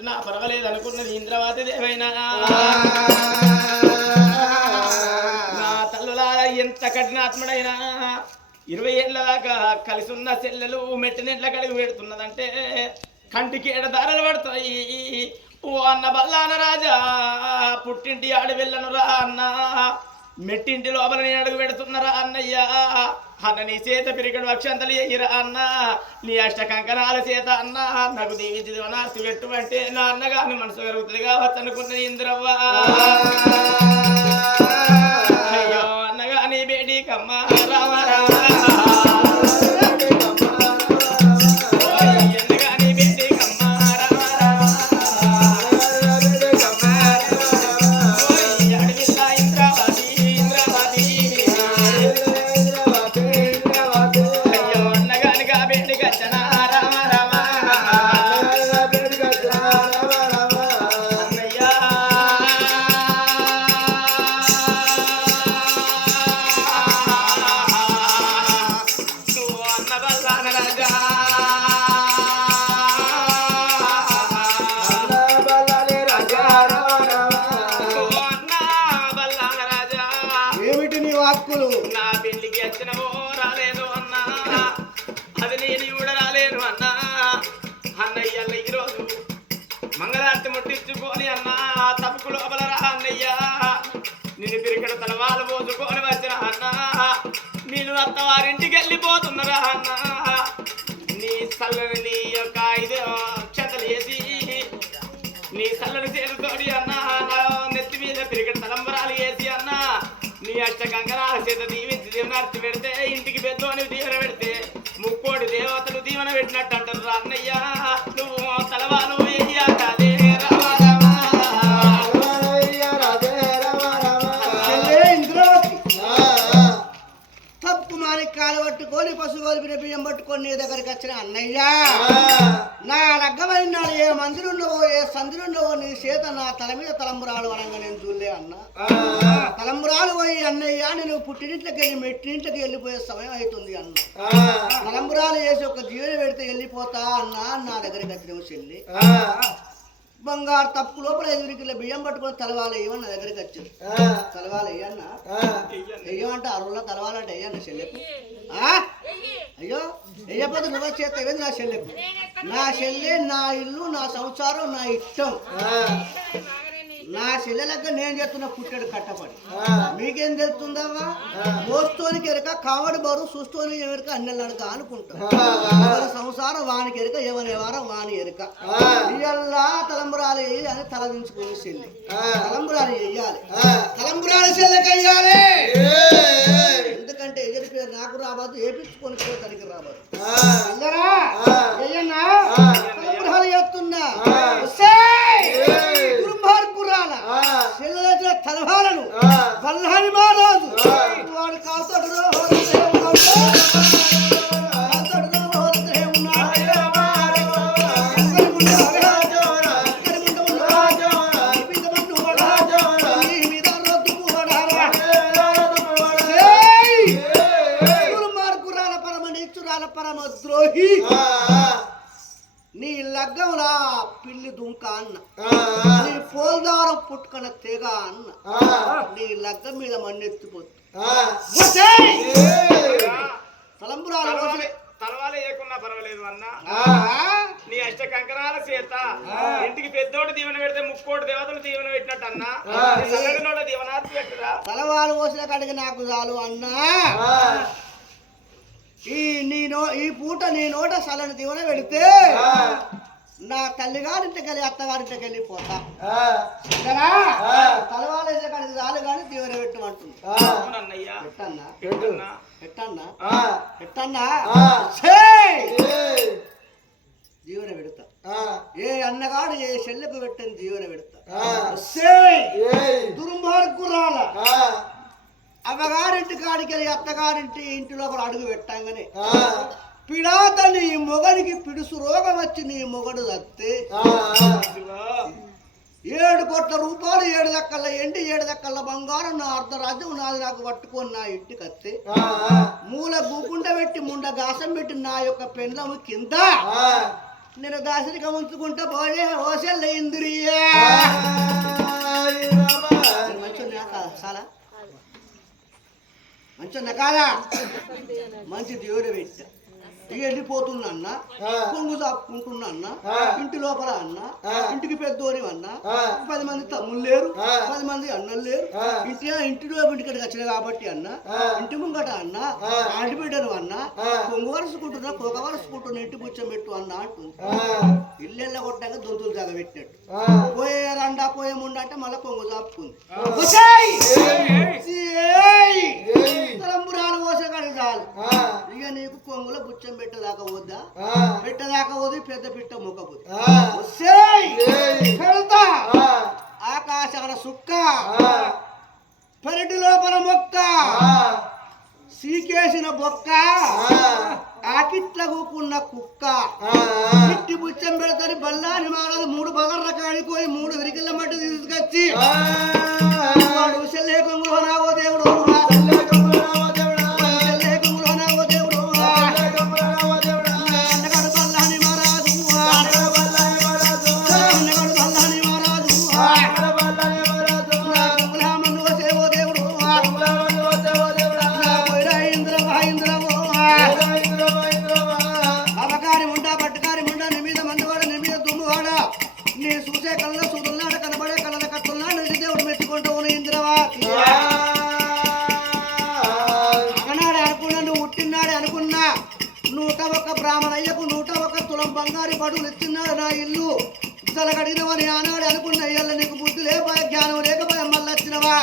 పెట్టినా పర్వాలేదు అనుకున్నది ఇంద్రవాతి దేవైనా నా తల్లులారా ఎంత కఠినాత్ముడైనా? ఇరవై ఏళ్ళ దాకా కలిసి ఉన్న చెల్లెలు మెట్టినెట్ల కడిగి పెడుతున్నదంటే కంటికి ఎడదారలు పడతాయి. ఓ అన్న బల్లాన రాజా పుట్టింటి ఆడి వెళ్ళను రా అన్నా. మెట్టింటి లోపల నేను అడుగు పెడుతున్నరా అన్నయ్య? అన్న నీ చేత పిరికడు అక్షంతలు ఎయ్యిరా అన్న. నీ అష్ట కంకణాల చేత అన్న. నాకు దీవించి నాస్తి పెట్టు అంటే నా అన్నగాని మనసు కలుగుతుంది కావచ్చు అనుకున్న ఇంద్రవ్వ. తప్పుకు లోపల రా అన్నయ్య నిన్ను పిరికడ తలవాలు పోసుకొని వచ్చిన అన్న. నేను అత్తవారింటికి వెళ్ళిపోతున్నరా అన్న. నీ చల్లని నీ యొక్క ఐదు క్షతలు వేసి నీ చల్లని చేతుతోడి అన్న నెత్తి మీద పిరికడ తలంబరాలు వేసి అన్న నీ అష్ట కంకరాల చేత దీవించి దీవనార్తి పెడితే ఇంటికి పెద్దోని దీవెన పెడితే ముక్కోటి దేవతలు దీవెన పెట్టినట్టు అంటారు అన్నయ్యా. మాని కాలు పట్టుకొని పశువు కలిపిన బియ్యం పట్టుకొని నీ దగ్గరికి వచ్చిన అన్నయ్య. నా లగ్గమైన నాడు ఏ మందిరుండవో ఏ సందులుండవో నీ చేత నా తల మీద తలంబరాలు వరంగా నేను చూడలే అన్న. తలంబరాలు పోయి అన్నయ్య నేను పుట్టినింట్లోకి వెళ్ళి మెట్టినింట్లోకి వెళ్ళిపోయే సమయం అవుతుంది అన్న. తలంబరాలు వేసి ఒక జీవన పెడితే వెళ్ళిపోతా అన్న నా దగ్గరికి వచ్చిన చెల్లి. బంగారు తప్పు లోపల ఎదురికి బియ్యం పట్టుకొని తలవాలి ఏమన్నా నా దగ్గరికి వచ్చింది తలవాలి అయ్యన్న అయ్యో అంటే అరువులో తలవాలంటే అయ్యన్న చెల్లెకు. ఆ? అయ్యో అయ్యపోతే నువ్వే చేస్తావేది నా చెల్లెకు? నా చెల్లె నా ఇల్లు నా సంసారం నా ఇష్టం. చెల్లెలక్క నేను చేస్తున్న పుట్టడు కట్టపడి మీకేం తెలుస్తుందవ్వా? మోస్తోనికి ఎరక కావడి బరువు చూస్తోని ఎరక అన్నెలు అడక అనుకుంటా. సంసారం వానికి ఎరక ఎవరి వారం వాని ఎరక. ఇయ్యల్లా తలంబరాలు అని తలదించుకుని చెల్లి. తలంబరాలు వేయాలి. తలంబరాలు చెల్లెకి వెయ్యాలి ఎందుకంటే ఎదురు పేరు నాకు రాబోదు ఏపించుకొని పోతానికి రాబోదు అందరా? నీచురాల పరమ ద్రోహి నీ లగ్గంలా పిల్లి దుంక అన్న. నీ పోల్దారం పుట్టుకున్న తెగ అన్న. నీ లగ్గం మీద మన్నెత్తిపోతు. తలంబురాలు తలవాలే తలవాలే వేయకున్నా పర్వాలేదు అన్న. నీ అష్ట కంకణాల చేత ఇంటికి పెద్దోడు దీవెన పెడితే ముక్కోటి దేవతలు దీవెన పెట్టినట్టు అన్న. దీవనార్తి పెట్టురా. తలవాలు పోసిన కాడికి నాకు చాలు అన్నా. ఈ నీ నో ఈ పూట నీ నోట సలని దీవెన పెడితే నా తల్లిగారింటికి వెళ్ళి అత్తగారింటికి వెళ్ళిపోతా సరేనా? తలవాలు వేసే కాడికి చాలు కానీ దీవెన పెట్టమంటుంది. అవునన్నయ్యా. పెట్టన్నా? పెట్టన్నా. పెట్టన్నా? ఆ, పెట్టన్నా? ఆ. ఛేయ్! ఏయ్, జీవన పెడతా. ఆ, ఏ అన్నగాడు ఏ చెల్లెకు పెట్టని జీవన పెడతా. దుర్మార్గురాల. ఆ, అమ్మగారింటి కాడికి వెళ్ళి అత్తగారింటి ఇంటిలో కూడా అడుగు పెట్టంగానే పిడాత నీ మొగడికి పిడుసు రోగం వచ్చి నీ మొగడు. ఇదిగో, ఏడు కోట్ల రూపాయలు ఏడు దక్కల ఎండి ఏడు దక్కల బంగారం నా అర్ధరాజ్యం నాది నాకు పట్టుకొని నా ఇంటికి వస్తే ఆ, మూల గూకుండ పెట్టి ముండ గాసం పెట్టి నా యొక్క పెండ్లము కింద. నేను దాసరిగా ఉంచుకుంటా పోయే ఓసెల్ ఇంద్రియా. మంచి చాలా మంచి కాదా? మంచి దేవుడు పెట్ట. ఇక వెళ్ళిపోతున్నా అన్న కొంగు చాపుకుంటున్నా అన్న ఇంటి లోపల అన్న ఇంటికి పెద్దోని అన్న పది మంది తమ్ముళ్ళు లేరు పది మంది అన్నలు లేరు. ఇంటి ఇంటిలో ఇంటికి వచ్చిన కాబట్టి అన్న ఇంటి ముంగట అన్న ఆంటి బిడ్డను అన్న కొంగు వరుసుకుంటున్నా కోక వరుసుకుంటున్నా ఇంటి కూర్చోబెట్టు అన్న అంటుంది. ఇల్లెళ్ళ కొట్టాక దొంతులు చదవెట్టినట్టు పోయే రండా పోయే ముండ అంటే మళ్ళీ కొంగు చాపుకుంది వచ్చేయ్! ఏయ్! తలంబురాలు పోసేకాడికి చాలు ఇక నీకు కొంగుల బుచ్చం పెట్టదాకా వద్దా పెట్టదాకా వద్దు పెద్ద పిట్ట వచ్చేయ్! పెడతా! ఆకాశాల సుక్క! పెరటి లోపల మొక్క! సీకేసిన బొక్క! ఆకిట్ల కూకున్న కుక్క! ఇట్టి బుచ్చం పెడతాని బల్లాని మారదు మూడు బగర్ర కాడిపోయి మూడు విరికిళ్ళ మట్టి తీసుకొచ్చి నూట ఒక్క బ్రాహ్మణయ్యకు నూట ఒక్క తులం బంగారు పడులు ఇస్తున్నాడు నా ఇల్లు. తలగడినవని ఆనాడు అనుకున్న ఇయ్యాల నీకు బుద్ధి లేక జ్ఞానం లేకపోయా మళ్ళీ వచ్చినవా